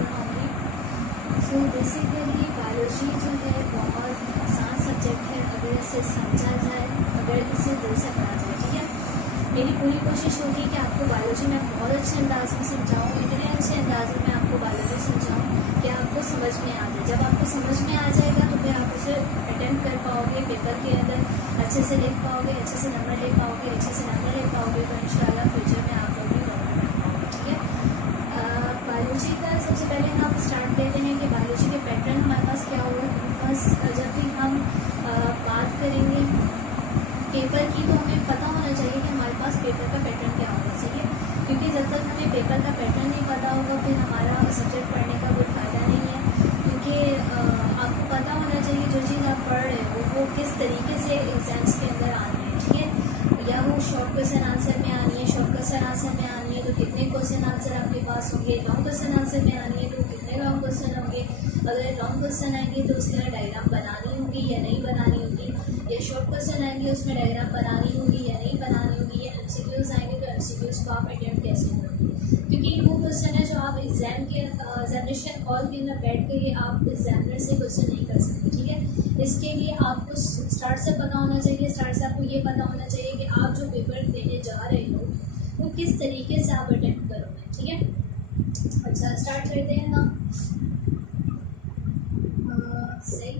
पढ़ाऊँगी। So basically biology जो है बहुत आसान सब्जेक्ट है अगर इसे समझा जाए, अगर इसे दिल से पढ़ा जाए। ठीक है, मेरी पूरी कोशिश होगी कि आपको बायोलॉजी में बहुत अच्छे अंदाज में समझाऊँ, इतने अच्छे अंदाज में आपको बायोलॉजी समझाऊँ कि आपको समझ में आ जाए। जब आपको समझ में आ जाएगा तो फिर आप उसे अटेम्प्ट कर पाओगे, पेपर के अंदर अच्छे से लिख पाओगे, अच्छे से नंबर ले पाओगे, अच्छे से नंबर ले पाओगे, तो इंशाल्लाह फ्यूचर में आप लोग भी गवर्नमेंट बन पाओगे। ठीक है, बायोलॉजी का सबसे पहले हम स्टार्ट देते हैं कि बायोलॉजी के पैटर्न हमारे पास क्या होगा। फर्स्ट जब भी हम बात करेंगे पेपर की तो हमें पता होना चाहिए कि हमारे पास पेपर का पैटर्न क्या होगा। सही है, क्योंकि जब तक हमें पेपर का पैटर्न नहीं पता होगा फिर हमारा सब्जेक्ट पढ़ने का कोई फ़ायदा नहीं है। क्योंकि आपको पता होना चाहिए जो चीज़ आप पढ़ रहे हो वो किस तरीके से एग्ज़ाम्स के अंदर आनी है। ठीक है, या वो शॉर्ट क्वेश्चन आंसर में आनी है, शॉर्ट क्वेश्चन आंसर में आनी है तो कितने क्वेश्चन आंसर आपके पास होंगे, लॉन्ग क्वेश्चन आंसर में आनी है तो कितने लॉन्ग क्वेश्चन होंगे, अगर लॉन्ग क्वेश्चन आएंगे तो उसका डायग्राम बनानी होगी या नहीं बनानी होगी, या शॉर्ट क्वेश्चन आएंगे उसमें डायग्राम बनानी होगी या नहीं बनानी होगी, या एमसीक्यूज आएंगे तो एमसीक्यूज को आप अटेम्प्ट कैसे करोगे। क्योंकि वो क्वेश्चन है जो आप एग्जामिनेशन हॉल के अंदर बैठ कर ये आप एग्जामिनर से क्वेश्चन नहीं कर सकते। ठीक है, इसके लिए आपको स्टार्ट से पता होना चाहिए, स्टार्ट से आपको ये पता होना चाहिए कि आप जो पेपर देने जा रहे हो वो किस तरीके से आप अटेम्प्ट करोगे। ठीक है, अच्छा स्टार्ट करते हैं हम। सही,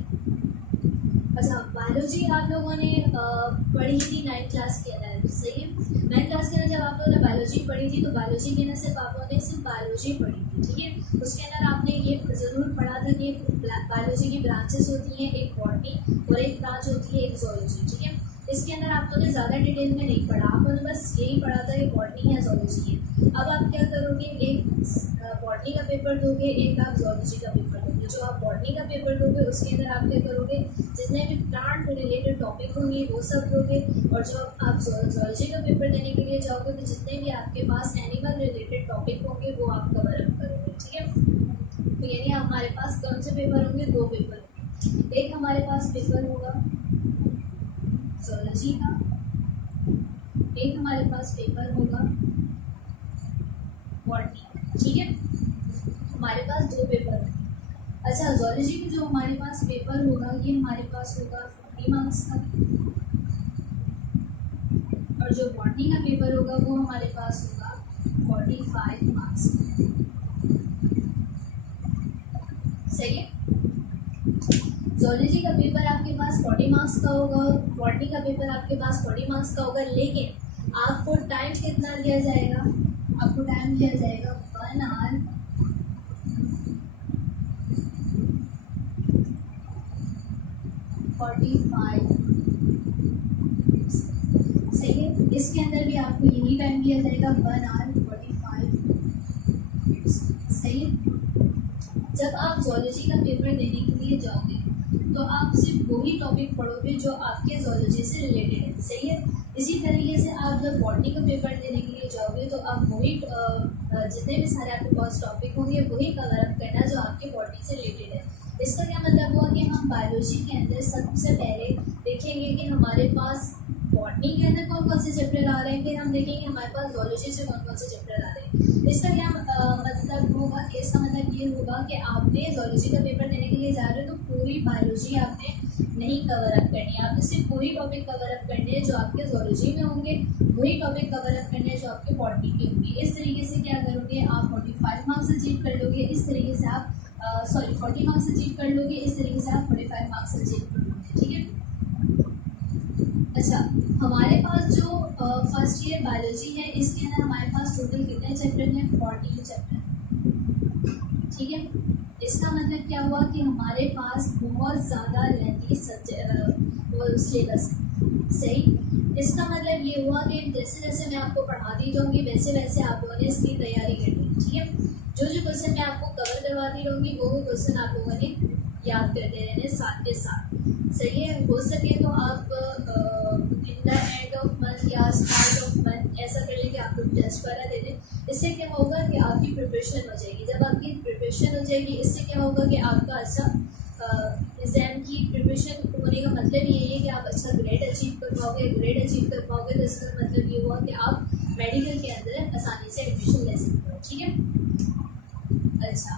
अच्छा बायोलॉजी आप लोगों ने पढ़ी थी 9th क्लास के अंदर। सही है, 9th क्लास के अंदर जब आप लोगों ने बायोलॉजी पढ़ी थी तो बायोलॉजी के अंदर सिर्फ आप लोगों ने सिर्फ बायोलॉजी पढ़ी थी। ठीक है, उसके अंदर आपने ये ज़रूर पढ़ा था कि बायोलॉजी की ब्रांचेस होती हैं, एक बॉटनी और एक ब्रांच होती है एक जूलॉजी। ठीक है, इसके अंदर आप लोगों ने ज़्यादा डिटेल में नहीं पढ़ा, आप लोगों ने बस यही पढ़ा था कि बॉटनी या जूलॉजी है। अब आप क्या करोगे, एक बॉटनी का पेपर दोगे, एक आप जूलॉजी का पेपर दोगे। जो आप बॉटनी का पेपर दोगे उसके अंदर आप क्या करोगे, जितने भी प्लांट रिलेटेड टॉपिक होंगे वो सब दोगे, और जो आप जूलॉजी का पेपर देने के लिए जाओगे तो जितने भी आपके पास एनिमल रिलेटेड टॉपिक होंगे वो आप कवर अप करोगे। ठीक है, तो यानी हमारे पास कौन से पेपर होंगे, 2 पेपर होंगे। एक हमारे पास पेपर होगा जूलॉजी का, एक हमारे पास पेपर होगा बॉटनी। ठीक है, हमारे पास 2 पेपर होंगे। अच्छा, जूलॉजी में जो हमारे पास पेपर होगा ये हमारे पास होगा 40 मार्क्स का, और जो बॉटनी का पेपर होगा वो हमारे पास होगा 45 मार्क्स का। सही है, जूलॉजी का पेपर आपके पास 40 मार्क्स का होगा, बॉटनी का पेपर आपके पास 40 मार्क्स का होगा, लेकिन आपको टाइम कितना दिया जाएगा, आपको टाइम दिया जाएगा 1 आवर 45। सही है, इसके अंदर भी आपको यही टाइम दिया जाएगा 1 आवर 45। सही है, जब आप जूलॉजी का पेपर देने के लिए जाओगे तो आप सिर्फ वही टॉपिक पढ़ोगे जो आपके जूलॉजी से रिलेटेड है। सही है, इसी तरीके से आप जब बॉटनी का पेपर देने के लिए जाओगे तो आप वही जितने भी सारे आपके पास टॉपिक होंगे वही कवर अप करना जो आपके बॉटनी से रिलेटेड है। इसका क्या मतलब हुआ कि हम बायोलॉजी के अंदर सबसे पहले देखेंगे कि हमारे पास बॉटनी के अंदर कौन कौन से चैप्टर आ रहे हैं, फिर हम देखेंगे हमारे पास जूलॉजी से कौन कौन से चैप्टर आ रहे हैं। इसका क्या मतलब होगा कि इसका मतलब ये होगा कि आपने जूलॉजी का पेपर देने के लिए जा रहे हो तो पूरी बायोलॉजी आपने नहीं कवर अप करनी है, आपने सिर्फ वही टॉपिक कवर अप करने हैं जो आपके जूलॉजी में होंगे, वही टॉपिक कवर अप करने हैं जो आपके बॉटनी के होंगे। इस तरीके से क्या करोगे, आप 45 मार्क्स अचीव कर लोगे। इस तरीके से आप 40 मार्क्स अचीव कर लोगे, इस तरीके से आप 45 मार्क्स अचीव कर लोगे। ठीक है, अच्छा हमारे पास जो फर्स्ट ईयर बायोलॉजी है इसके अंदर हमारे पास टोटल कितने चैप्टर हैं, 40 चैप्टर। ठीक है, इसका मतलब क्या हुआ कि हमारे पास बहुत ज़्यादा लेंथी सिलेबस है। सही, इसका मतलब ये हुआ कि जैसे जैसे मैं आपको पढ़ाती जाऊँगी वैसे वैसे आप लोगों ने इसकी तैयारी करनी है। ठीक है, जो क्वेश्चन मैं आपको कवर करवाती रहूँगी वो क्वेश्चन आप लोगों ने याद करते रहने साथ के साथ। सही है, हो सके तो आप in the end of month या स्टार्ट ऑफ मंथ ऐसा कर लेंगे, आप लोग टेस्ट वगैरह दे दें। इससे क्या होगा कि आपकी प्रिपरेशन हो जाएगी। जब आपकी प्रिपरेशन हो जाएगी इससे क्या होगा कि आपका अच्छा एग्ज़ाम की प्रिपरेशन होने का मतलब यही है कि आप अच्छा ग्रेड अचीव कर पाओगे। ग्रेड अचीव कर पाओगे तो इसका मतलब ये हुआ कि आप मेडिकल के अंदर आसानी से एडमिशन ले सकते हो। ठीक है, अच्छा,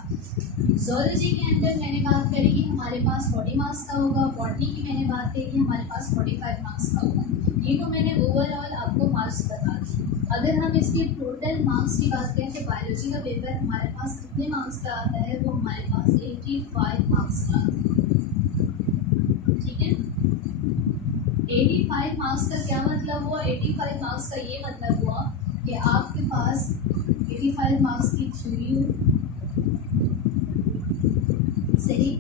ज़ूलॉजी के अंदर मैंने बात करी कि हमारे पास 40 मार्क्स का होगा, बॉटनी की मैंने बात करी कि हमारे पास 45 मार्क्स का होगा। ये तो मैंने ओवरऑल आपको मार्क्स बता दिए। अगर हम इसके टोटल मार्क्स की बात करें तो बायोलॉजी का पेपर हमारे पास कितने मार्क्स का आता है, वो हमारे पास 85 मार्क्स का आता है। ठीक है, 85 मार्क्स का क्या मतलब हुआ? 85 मार्क्स का ये मतलब हुआ कि आपके पास 85 मार्क्स की थ्योरी हुई, सही,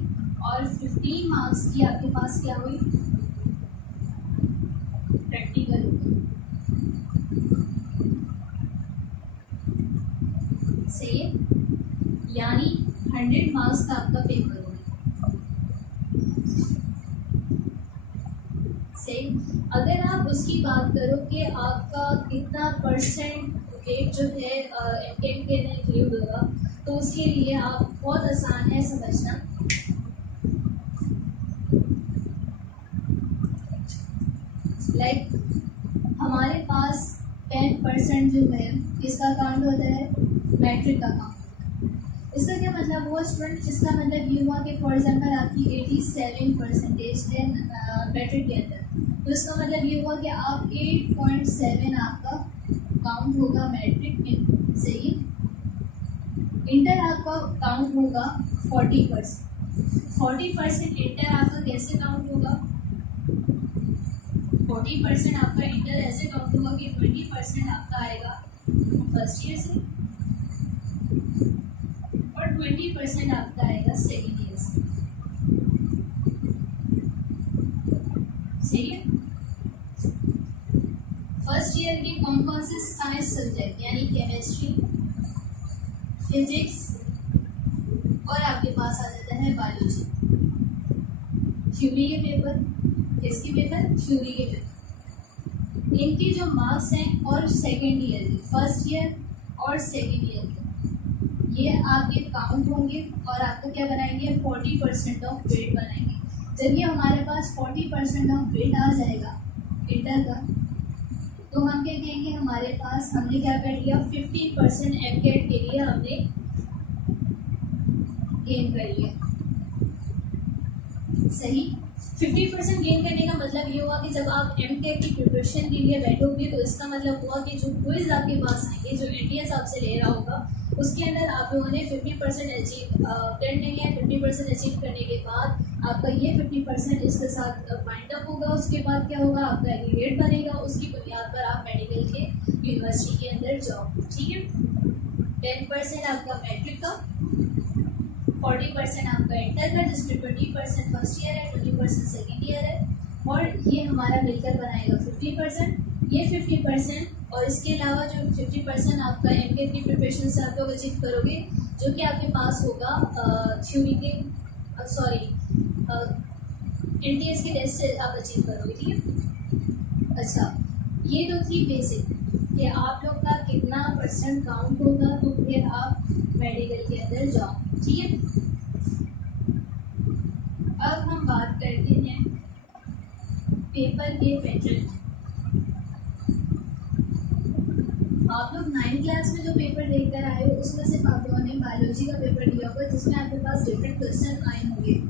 और 15 मार्क्स की आपके पास क्या हुई? प्रैक्टिकल हुई, सही है, यानी 100 मार्क्स का आपका पेपर होगा, सही। अगर आप उसकी बात करो कि आपका कितना परसेंट रेट जो है एमटेक के लिए इंक्लूड होगा, तो उसके लिए आप बहुत आसान है समझना। लाइक हमारे पास 10% जो है किसका काउंट होता है? मैट्रिक का काउंट। इसका क्या मतलब हुआ स्टूडेंट? इसका मतलब ये हुआ कि फॉर एग्जांपल आपकी 87% है मैट्रिक के अंदर, तो इसका मतलब ये हुआ कि आप 8.7 आपका काउंट होगा मैट्रिक में, सही। इंटर आपका काउंट होगा 40%। 40% इंटर आपका कैसे काउंट होगा? 40% आपका इंटर ऐसे काउंट होगा कि 20% आपका आएगा फर्स्ट ईयर से और 20% आपका आएगा सेकेंड ईयर से, सही है। फर्स्ट ईयर के कौन कौन से साइंस सब्जेक्ट यानी केमिस्ट्री, फिजिक्स और आपके पास आ जाता है बायोलॉजी। थ्योरी के पेपर, किसके पेपर? थ्योरी के पेपर। इनके जो मार्क्स हैं और सेकेंड ईयर के, फर्स्ट ईयर और सेकेंड ईयर के, ये आपके काउंट होंगे और आपको क्या बनाएंगे? 40% ऑफ वेट बनाएंगे। जब ये हमारे पास 40% ऑफ वेट आ जाएगा इंटर का, तो हम क्या कहेंगे? हमारे पास हमने क्या कर लिया? 50% एमकेट के लिए हमने गेन कर लिया, सही। 50% गेन करने का मतलब ये हुआ कि जब आप एमटेक की प्रिपरेशन के लिए बैठोगे तो इसका मतलब हुआ कि जो क्विज आपके पास आएंगे, जो एनटीएस आपसे ले रहा होगा, उसके अंदर आप लोगों ने 50% अचीव करने के हैं। 50% अचीव करने के बाद आपका ये 50% इसके साथ बाइंड अप होगा। उसके बाद क्या होगा? आपका एग्रीगेट बनेगा, उसकी बुनियाद पर आप मेडिकल के यूनिवर्सिटी के अंदर जाओ, ठीक है। 10% आपका मैट्रिक का, 40% आपका इंटर का, जिसमें 20% फर्स्ट ईयर है, 20% सेकेंड ईयर है, और ये हमारा मिलकर बनाएगा 50%। ये 50% और इसके अलावा जो 50% आपका एमके की प्रिपरेशन से आप लोग अचीव करोगे, जो कि आपके पास होगा थ्योरी के एनटीएस के टेस्ट से आप अचीव करोगे, ठीक है। अच्छा, ये तो थी बेसिक कि आप लोग का कितना परसेंट काउंट होगा, तो फिर आप मेडिकल के अंदर जाओ, ठीक है। अब हम बात करते हैं पेपर के पैटर्न। आप लोग 9th क्लास में जो पेपर देखकर आए हो, उसमें सिर्फ आप लोगों ने बायोलॉजी का पेपर दिया होगा, जिसमें आपके पास डिफरेंट क्वेश्चन आए होंगे।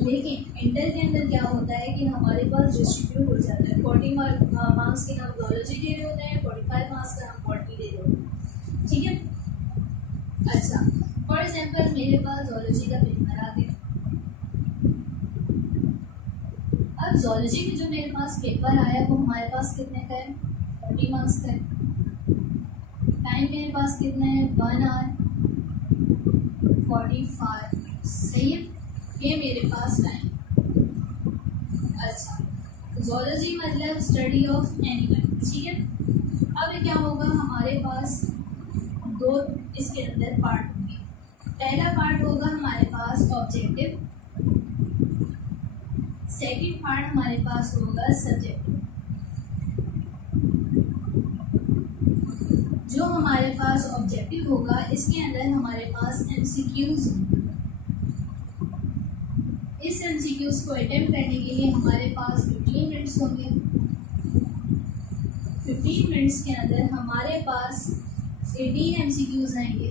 लेकिन इंटर के अंदर क्या होता है कि हमारे पास डिस्ट्रीब्यूट हो जाता है। 40 मार्क्स के हम बायोलॉजी दे रहे होते हैं, 45 मार्क्स का हम बॉटनी दे रहे होते हैं, ठीक है। अच्छा, फॉर एग्जाम्पल मेरे पास जोलॉजी का पेपर आ गया। अब जोलॉजी में जो मेरे पास पेपर आया वो हमारे पास कितने का है? 40 मार्क्स का है। टाइम मेरे पास कितना है? 1 आवर 45, सही है। ये मेरे पास टाइम। अच्छा, ज़ूलॉजी मतलब स्टडी ऑफ एनिमल, ठीक है। अब क्या होगा? हमारे पास दो इसके अंदर पार्ट होंगे। पहला पार्ट होगा हमारे पास ऑब्जेक्टिव, सेकंड पार्ट हमारे पास होगा सब्जेक्टिव। जो हमारे पास ऑब्जेक्टिव होगा, इसके अंदर हमारे पास एमसीक्यूज। इस एमसीक्यूज को अटेम्प्ट करने के लिए हमारे पास 15 मिनट्स होंगे। 15 मिनट्स के अंदर हमारे पास 18 एमसीक्यूज आएंगे।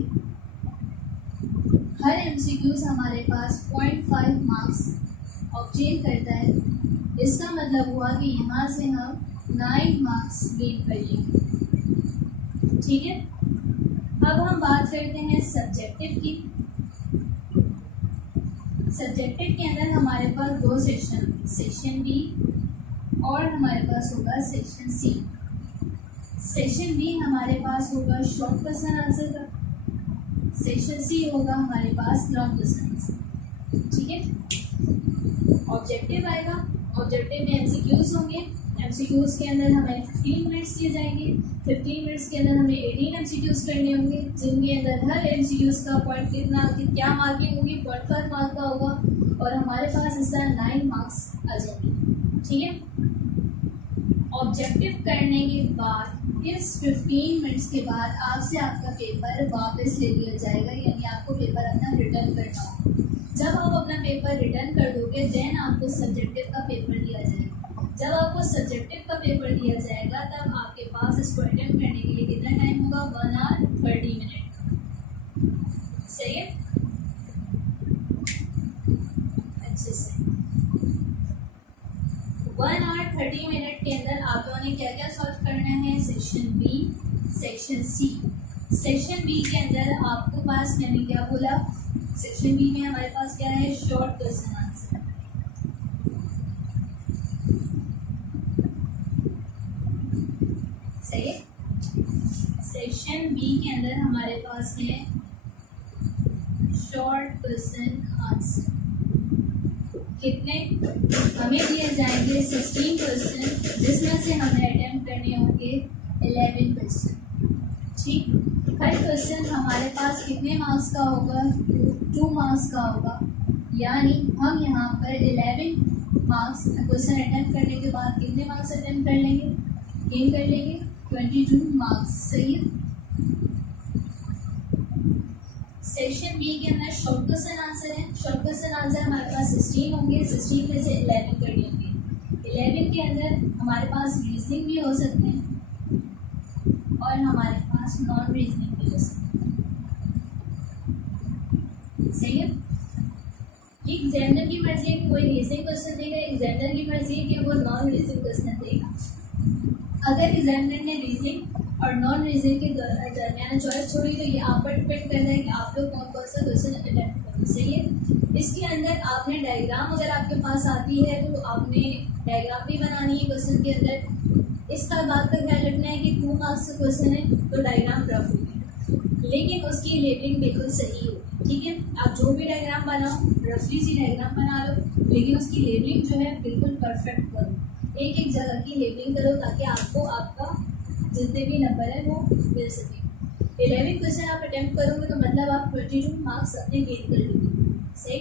हर MCQs हमारे पास 0.5 मार्क्स ऑब्टेन करता है। इसका मतलब हुआ कि यहाँ से हम 9 मार्क्स गेन करेंगे। ठीक है, अब हम बात करते हैं सब्जेक्टिव की। सब्जेक्टिव के अंदर हमारे पास दो सेक्शन बी और हमारे पास होगा सेक्शन सी। सेक्शन बी हमारे पास होगा शॉर्ट क्वेश्चन आंसर का, सेक्शन सी होगा हमारे पास लॉन्ग क्वेश्चन आंसर। ठीक है, ऑब्जेक्टिव आएगा, ऑब्जेक्टिव में MCQs होंगे। MCQs के अंदर हमें 15 मिनट्स दिए जाएंगे। 15 मिनट्स के अंदर हमें 18 MCQs करने होंगे, जिनके अंदर हर MCQs का पॉइंट क्या मार्किंग होगी, 0.5 मार्क का होगा और हमारे पास इसका 9 मार्क्स आ जाएंगे। ठीक है, ऑब्जेक्टिव करने के बाद इस 15 मिनट्स के बाद आपसे आपका पेपर वापस ले लिया जाएगा, यानी आपको पेपर अपना रिटर्न करना होगा। जब आप अपना पेपर रिटर्न कर दोगे देन आपको सब्जेक्टिव का पेपर दिया जाएगा। जब आपको सब्जेक्टिव का पेपर दिया जाएगा तब आपके पास इसको अटेम्प्ट करने के लिए कितना टाइम होगा, 1 आवर 30 मिनट। सही है, अच्छे से 1 आवर 30 मिनट के अंदर आप लोगों ने क्या क्या सॉल्व करना है, section B, section C. Section B के अंदर आपके पास मैंने क्या बोला, सेक्शन बी में हमारे पास क्या है, शॉर्ट क्वेश्चन आंसर। सही है, सेक्शन बी के अंदर हमारे पास है शॉर्ट क्वेश्चन आंसर। कितने हमें दिए जाएंगे, 16 क्वेश्चन, जिसमें से हमें अटेम्प्ट करने होंगे 11 क्वेश्चन। ठीक, हर क्वेश्चन हमारे पास कितने मार्क्स का होगा, 2 मार्क्स का होगा, यानी हम यहाँ पर 11 मार्क्स क्वेश्चन अटेम्प्ट करने के बाद कितने मार्क्स अटेम्प्ट कर लेंगे, गेन कर लेंगे 22 मार्क्स। सही है, सेक्शन बी के अंदर शॉर्ट क्वेश्चन आंसर है। शॉर्ट क्वेश्चन आंसर हमारे पास 16 होंगे, 16 में से 11 कर देंगे। 11 के अंदर हमारे पास रीजनिंग भी हो सकते हैं और हमारे पास नॉन रीजनिंग भी हो सकते हैं। सही है, एग्जामिनर की मर्जी है कि कोई रीजनिंग क्वेश्चन देगा, एग्जामिनर की मर्जी है कि वो नॉन रीजनिंग क्वेश्चन देगा। अगर एग्जामिनर ने रीजनिंग और नॉन रीजनिंग के दरमियान चॉइस छोड़ी तो ये आप पर डिपेंड करता है कि आप लोग कौन कौन सा क्वेश्चन अटेम्प्ट करें। सही है, इसके अंदर आपने डायग्राम अगर आपके पास आती है तो आपने डायग्राम भी बनानी है क्वेश्चन के अंदर। इसका बात का ख्याल रखना है कि 2 मार्क्स का क्वेश्चन है तो डायग्राम रफ होगी, लेकिन उसकी लेबलिंग बिल्कुल सही हो। ठीक है, आप जो भी डायग्राम बनाओ रफली सी डायग्राम बना लो, लेकिन उसकी लेबलिंग जो है बिल्कुल परफेक्ट करो, एक एक जगह की लेबलिंग करो ताकि आपको आपका जितने भी नंबर है वो मिल सके। 11 क्वेश्चन आप अटेम्प्ट करोगे तो मतलब आप 22 मार्क्स अपने गेन कर लोगे। सही,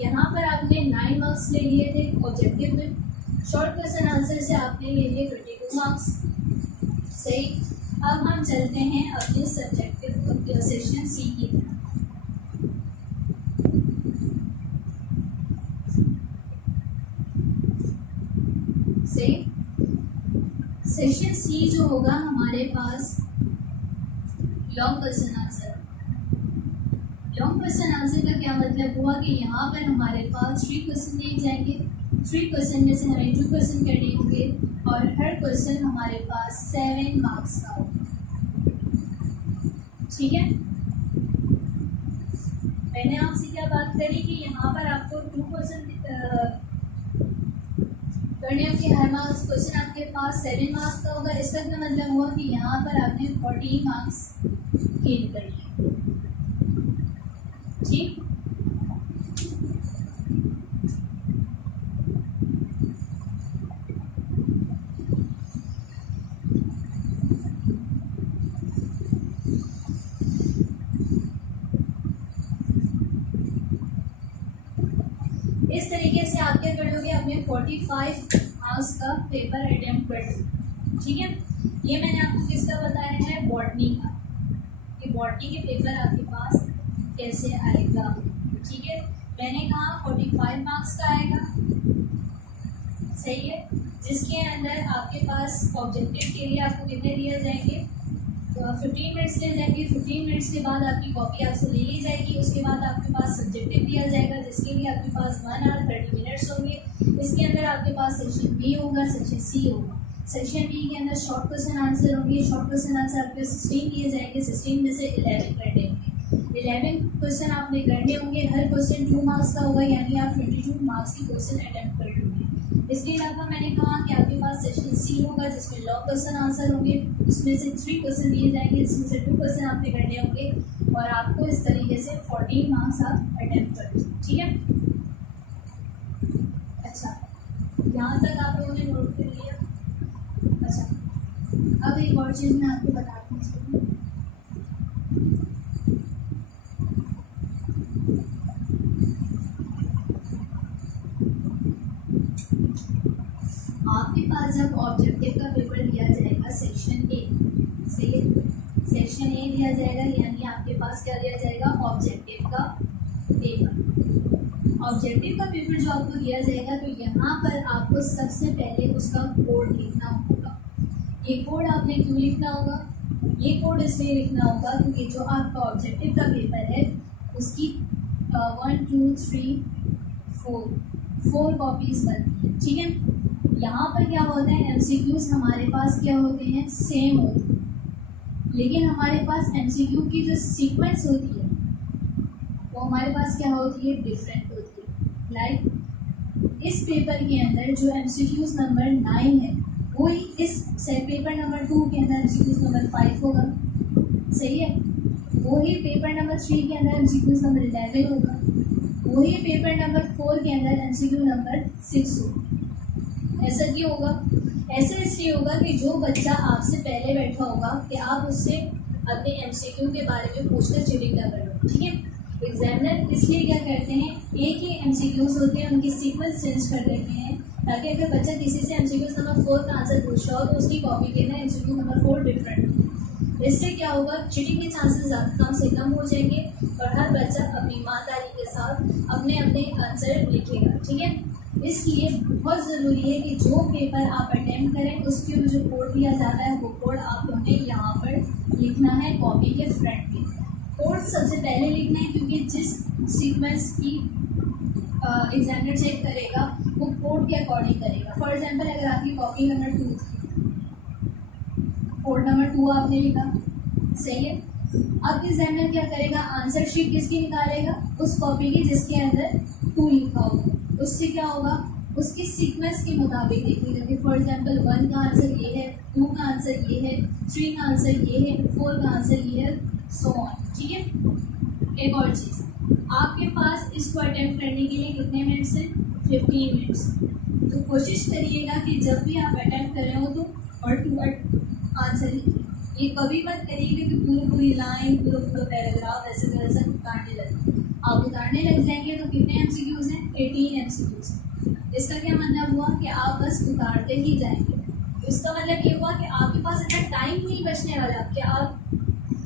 यहाँ पर आपने 9 मार्क्स ले लिए थे ऑब्जेक्टिव में, शॉर्ट क्वेश्चन आंसर से आपने ले लिए 22 मार्क्स। सही, अब हम चलते हैं अपने सब्जेक्टिव सेक्शन सी की तरफ। सही, सेक्शन सी जो होगा हमारे पास long question answer. Long question answer का क्या मतलब हुआ कि यहाँ पर हमारे पास 3 क्वेश्चन दिए जाएंगे। 3 क्वेश्चन में से हमें 2 क्वेश्चन करने होंगे और हर क्वेश्चन हमारे पास 7 मार्क्स का होगा। ठीक है, मैंने आपसे क्या बात करी कि यहाँ पर आपको 2 क्वेश्चन करने होंगे, हर मार्क्स क्वेश्चन आपके पास 7 मार्क्स का होगा। इसका क्या मतलब हुआ कि यहाँ पर आपने 40 मार्क्स गेन कर लिए। ठीक, इस तरीके से आप क्या कर लोगे, अपने 45 मार्क्स का पेपर अटेम्प्ट कर लोगे। ठीक है, ये मैंने आपको किसका बताया है, बॉटनी का, कि बॉटनी के पेपर आपके पास कैसे आएगा। ठीक है, मैंने कहा 45 मार्क्स का आएगा। सही है, जिसके अंदर आपके पास ऑब्जेक्टिव के लिए आपको कितने दिए जाएंगे, 15 मिनट्स ले जाएंगे। 15 मिनट्स के बाद आपकी कॉपी आपसे ले ली जाएगी। उसके बाद आपके पास सब्जेक्टिव दिया जाएगा जिसके लिए आपके पास 1 आवर 30 मिनट्स होंगे। इसके अंदर आपके पास सेक्शन बी होगा, सेक्शन सी होगा। सेक्शन बी के अंदर शॉर्ट क्वेश्चन आंसर होंगे। शॉर्ट क्वेश्चन आंसर आपके 16 दिए जाएंगे। 16 में से 11 करने होंगे। 11 क्वेश्चन आपने करने होंगे। हर क्वेश्चन 2 मार्क्स का होगा, यानी आप 22 मार्क्स की क्वेश्चन अटेम्प्ट कर लोगे। इसके अलावा मैंने कहा कि आपके पास सेक्शन सी होगा जिसमें लॉन्ग क्वेश्चन आंसर होंगे। उसमें से 3 क्वेश्चन दिए जाएंगे जिसमें से 2 क्वेश्चन आपने करने होंगे और आपको इस तरीके से 14 मार्क्स आप अटेम्प्ट करेंगे। ठीक है, अच्छा यहाँ तक आप लोगों ने नोट कर लिया। अच्छा, अब एक और चीज़ मैं आपको बताती हूँ। आपके पास जब ऑब्जेक्टिव का पेपर दिया जाएगा सेक्शन ए, सही है, सेक्शन ए दिया जाएगा, यानी आपके पास क्या दिया जाएगा, ऑब्जेक्टिव का पेपर। ऑब्जेक्टिव का पेपर जो आपको दिया जाएगा तो यहाँ पर आपको सबसे पहले उसका कोड लिखना होगा। ये कोड आपने क्यों लिखना होगा, ये कोड इसलिए लिखना होगा क्योंकि जो आपका ऑब्जेक्टिव का पेपर है उसकी 1 2 3 4 कॉपीज बनती है। ठीक है, यहाँ पर क्या होता है, एमसीक्यूज हमारे पास क्या होते हैं, सेम होते हैं, लेकिन हमारे पास एमसीक्यू की जो सीक्वेंस होती है वो हमारे पास क्या होती है, डिफरेंट होती है। लाइक इस पेपर के अंदर जो एमसीक्यूज नंबर 9 है वही इस पेपर नंबर 2 के अंदर एमसीक्यूज नंबर 5 होगा, सही है। वही पेपर नंबर 3 के अंदर एमसीक्यूज नंबर 11 होगा। वही पेपर नंबर 4 के अंदर एमसीक्यू नंबर 6 होगा। ऐसा क्यों होगा, ऐसा इसलिए होगा कि जो बच्चा आपसे पहले बैठा होगा कि आप उससे अपने एमसीक्यू के बारे में पूछकर चीटिंग ना करो। ठीक है, एग्जामिनर इसलिए क्या करते हैं, एक ही एमसीक्यूज होते हैं, उनकी सीक्वेंस चेंज कर देते हैं ताकि अगर बच्चा किसी से एमसीक्यूज नंबर 4 का आंसर पूछ रहा हो तो उसकी कॉपी के अंदर एमसीक्यू नंबर 4 डिफरेंट हो। इससे क्या होगा, चीटिंग के चांसेस कम से कम हो जाएंगे और हर बच्चा अपनी ईमानदारी के साथ अपने अपने आंसर लिखेगा। ठीक है, इसलिए बहुत ज़रूरी है कि जो पेपर आप अटेम्प्ट करें उसके जो कोड दिया जाता है वो कोड आप लोगों ने यहाँ पर लिखना है कॉपी के फ्रंट पे। कोड सबसे पहले लिखना है क्योंकि जिस सीक्वेंस की एग्जामिनर चेक करेगा वो कोड के अकॉर्डिंग करेगा। फॉर एग्जांपल अगर आपकी कॉपी नंबर 2 थी, कोड नंबर 2 आपने लिखा, सही है। अब एग्जामिनर क्या करेगा, आंसर शीट किसकी निकालेगा, उस कॉपी की जिसके अंदर 2 लिखा होगा। उससे क्या होगा, उसकी सीक्वेंस के मुताबिक देखेगा कि फॉर एग्जांपल 1 का आंसर ये है, 2 का आंसर ये है, 3 का आंसर ये है, 4 का आंसर ये है, सो ऑन। ठीक है, एक और चीज़, आपके पास इसको अटेम्प्ट करने के लिए कितने मिनट्स हैं, 15 मिनट्स। तो कोशिश करिएगा कि जब भी आप अटेम्प्ट कर रहे हो तो वर्ड टू वर्ड आंसर लिखिए। ये कभी मत करिएगा कि पूरी लाइन पूरा पैराग्राफ ऐसे तरह से उतारने लगे। आप उतारने लग जाएंगे तो कितने एमसीक्यूज हैं, 18 एमसीक्यूज हैं। इसका क्या मतलब हुआ कि आप बस उतारते ही जाएंगे। इसका मतलब ये हुआ कि आपके पास इतना टाइम नहीं बचने वाला कि आप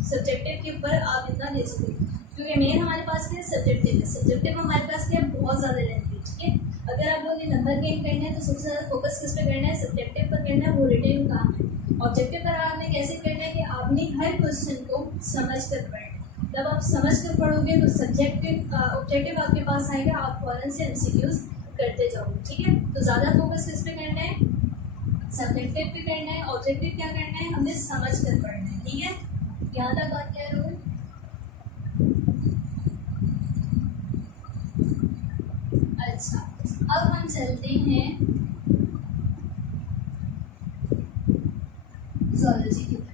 सब्जेक्टिव के ऊपर आप इतना दे सको, क्योंकि मेन हमारे पास क्या सब्जेक्टिव है। सब्जेक्टिव हमारे पास क्या बहुत ज़्यादा लेंथी है। ठीक है, अगर आप लोगों ने नंबर गेन करना है तो सबसे ज़्यादा फोकस किस पे करना है, सब्जेक्टिव पर करना है, वो रिटेन काम है। ऑब्जेक्टिव पर आपने कैसे करना है कि आपने हर क्वेश्चन को समझ कर पढ़ना। जब आप समझ कर पढ़ोगे तो सब्जेक्टिव ऑब्जेक्टिव आपके पास आएगा, आप फौरन से एमसीक्यूज करते जाओगे। ठीक है, तो ज़्यादा फोकस किस पे करना है, सब्जेक्टिव पे करना है। ऑब्जेक्टिव क्या करना है, हमें समझ कर पढ़ना है। ठीक है, यहाँ तक बात क्या है। अच्छा, अब हम चलते हैं ज़ूलॉजी की तरफ।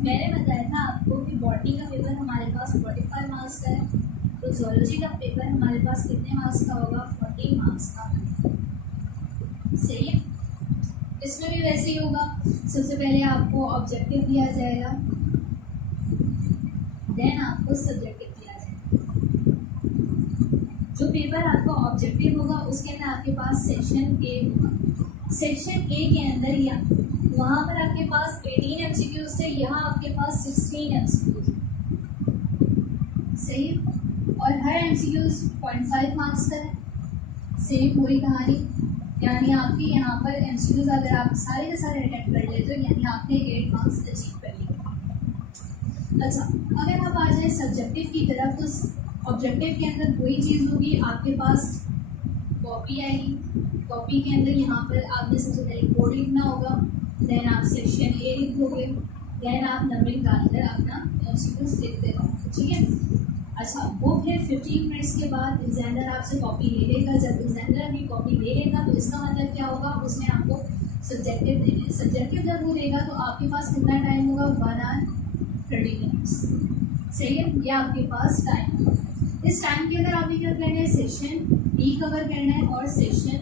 मैंने बताया था आपको कि बॉटनी का पेपर हमारे पास 45 मार्क्स का है, तो ज़ूलॉजी का पेपर हमारे पास कितने मार्क्स का होगा, 40 मार्क्स का। सही है, इसमें भी वैसे ही होगा। सबसे पहले आपको ऑब्जेक्टिव दिया जाएगा, देन आपको सब्जेक्टिव दिया जाएगा। जो पेपर आपका ऑब्जेक्टिव होगा उसके अंदर आपके पास सेक्शन ए होगा। सेक्शन ए के अंदर या वहाँ पर आपके पास 18 एमसीक्यूज थे, यहाँ आपके पास 16 एमसीक्यूज। सही, और हर एमसीक्यूज 0.5 मार्क्स का है। सेम वही कहानी, यानी आपके यहाँ पर एमसीक्यूज अगर आप सारे के सारे अटेम्प्ट कर लेते हो यानी आपने 8 मार्क्स अचीव कर लिए। अच्छा, अगर आप आ जाए सब्जेक्टिव की तरफ, तो ऑब्जेक्टिव के अंदर वही चीज़ होगी, आपके पास कॉपी आएगी, कॉपी के अंदर यहाँ पर आपने सबसे पहले कोड लिखना होगा, देन आप सेक्शन ए लिखोगे, देन आप नंबरिंग डालकर अपना एमसीक्यूज लिखते रहो, ठीक है। अच्छा, वो फिर 15 मिनट्स के बाद एग्जामिनर आपसे कॉपी ले लेगा। जब एग्जामिनर अपनी कॉपी ले लेगा तो इसका मतलब क्या होगा, उसने आपको सब्जेक्टिव देने, सब्जेक्टिव जब वो देगा तो आपके पास कितना टाइम होगा, 1 आवर 30 मिनट्स, सही है, ये आपके पास टाइम होगा। इस टाइम के अंदर आपने क्या करना है, सेक्शन बी कवर करना है और सेक्शन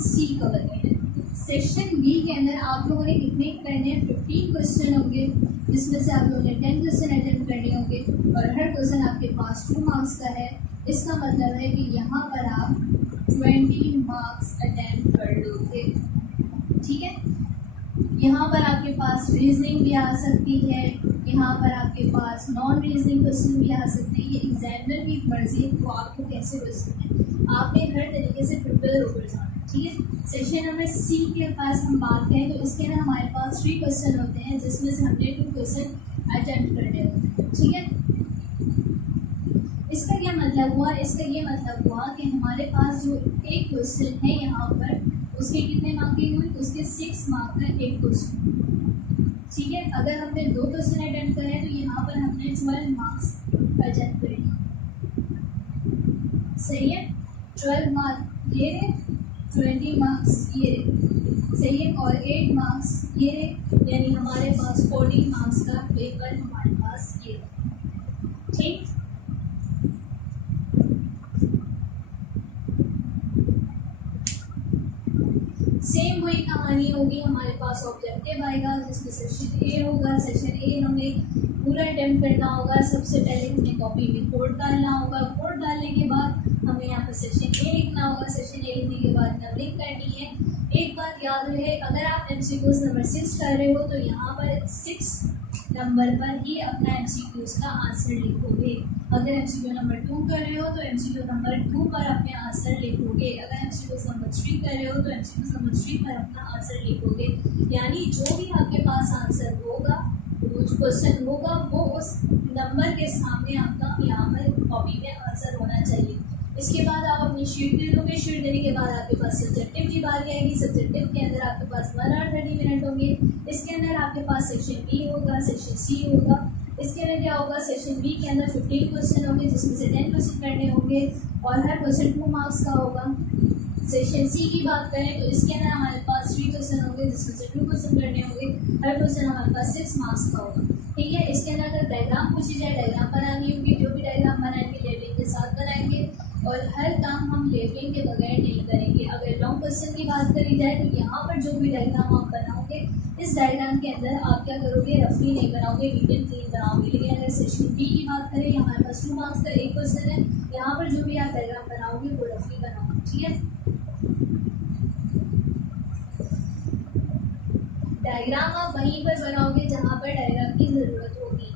सी कवर करना है। सेक्शन बी के अंदर आप लोगों ने कितने करने हैं, 15 क्वेश्चन होंगे, जिसमें से आप लोगों ने 10 क्वेश्चन अटेम्प्ट करने होंगे और हर क्वेश्चन आपके पास 2 मार्क्स का है। इसका मतलब है कि यहाँ पर आप 20 मार्क्स अटेम्प्ट कर लोगे, ठीक है। यहाँ पर आपके पास रीजनिंग भी आ सकती है, यहाँ पर आपके पास नॉन रीजनिंग क्वेश्चन भी आ सकते हैं। ये एग्जामिनर की मर्जी है वो आपको कैसे क्वेश्चन है, आपने हर तरीके से प्रिपेयर होकर जाना, ठीक है। सेक्शन नंबर सी के पास हम बात करें तो इसके अंदर हमारे पास 3 क्वेश्चन होते हैं, जिसमें से हमने 2 क्वेश्चन अटेम्प्ट करने होते हैं, ठीक है। इसका क्या मतलब हुआ, इसका ये मतलब हुआ कि हमारे पास जो एक क्वेश्चन है यहाँ पर, उसके कितने मार्किंग हुई, उसके 6 मार्क का एक क्वेश्चन, ठीक है। अगर हमने 2 क्वेश्चन अटेम्प्ट करें तो यहाँ पर हमने 12 मार्क्स अटेम्प्ट करेंगे, सही है। 12 मार्क ये 20 मार्क्स ये सही है और 8 मार्क्स ये, यानी हमारे पास 14 मार्क्स का पेपर हमारे पास ये, ठीक। सेम वही कहानी होगी, हमारे पास ऑब्जेक्टिव आएगा जिसमें सेक्शन ए होगा। सेक्शन ए हमें पूरा अटेम्प्ट करना होगा। सबसे पहले हमें कॉपी में कोड डालना होगा, कोड डालने के बाद हमें यहाँ पर सेक्शन ए लिखना होगा। सेक्शन ए लिखने के बाद नंबरिंग करनी है। एक बात याद रहे, अगर आप एमसीक्यूज नंबर 6 कर रहे हो तो यहाँ पर 6 नंबर पर ही अपना एमसीक्यूज का आंसर लिखोगे। अगर एमसीक्यू नंबर 2 कर रहे हो तो एमसीक्यू नंबर 2 पर अपने आंसर लिखोगे। अगर एमसीक्यू नंबर 3 कर रहे हो तो एमसीक्यू नंबर 3 पर अपना आंसर लिखोगे। यानी जो भी आपके पास आंसर होगा, वो क्वेश्चन होगा, वो उस नंबर के सामने आपका यहाँ पर कॉपी में आंसर होना चाहिए। इसके बाद आप अपनी शीट दे दोगे। शीट देने के बाद आपके पास सब्जेक्टिव की बारी आएगी। सब्जेक्टिव के अंदर आपके पास 1 आवर 30 मिनट होंगे। इसके अंदर आपके पास सेक्शन बी होगा, सेक्शन सी होगा। इसके अंदर क्या होगा, सेक्शन बी के अंदर 15 क्वेश्चन होंगे, जिसमें से 10 क्वेश्चन करने होंगे और हर क्वेश्चन 2 मार्क्स का होगा। सेक्शन सी की बात करें तो इसके अंदर हमारे पास 3 क्वेश्चन होंगे, जिसमें से 2 क्वेश्चन करने होंगे। हर क्वेश्चन हमारे पास 6 मार्क्स का होगा, ठीक है। इसके अंदर अगर डायग्राम पूछी जाए, डायग्राम बनानी होगी। जो भी डायग्राम बनाएंगे लेबलिंग के साथ बनाएंगे और हर काम हम लेबलिंग के बगैर नहीं करेंगे। अगर लॉन्ग क्वेश्चन की बात करी जाए तो यहाँ पर जो भी डायग्राम आप बनाओगे, इस डायग्राम के अंदर आप क्या करोगे, रफली नहीं बनाओगे, नीट एंड क्लीन बनाओगे। लेकिन अगर सेक्शन बी की बात करें, हमारे पास 2 मार्क्स का एक क्वेश्चन है, यहाँ पर जो भी आप डायग्राम बनाओगे वो रफली बनाओगे, ठीक है। डायग्राम आप वहीं पर बनाओगे जहाँ पर डायग्राम की ज़रूरत होगी।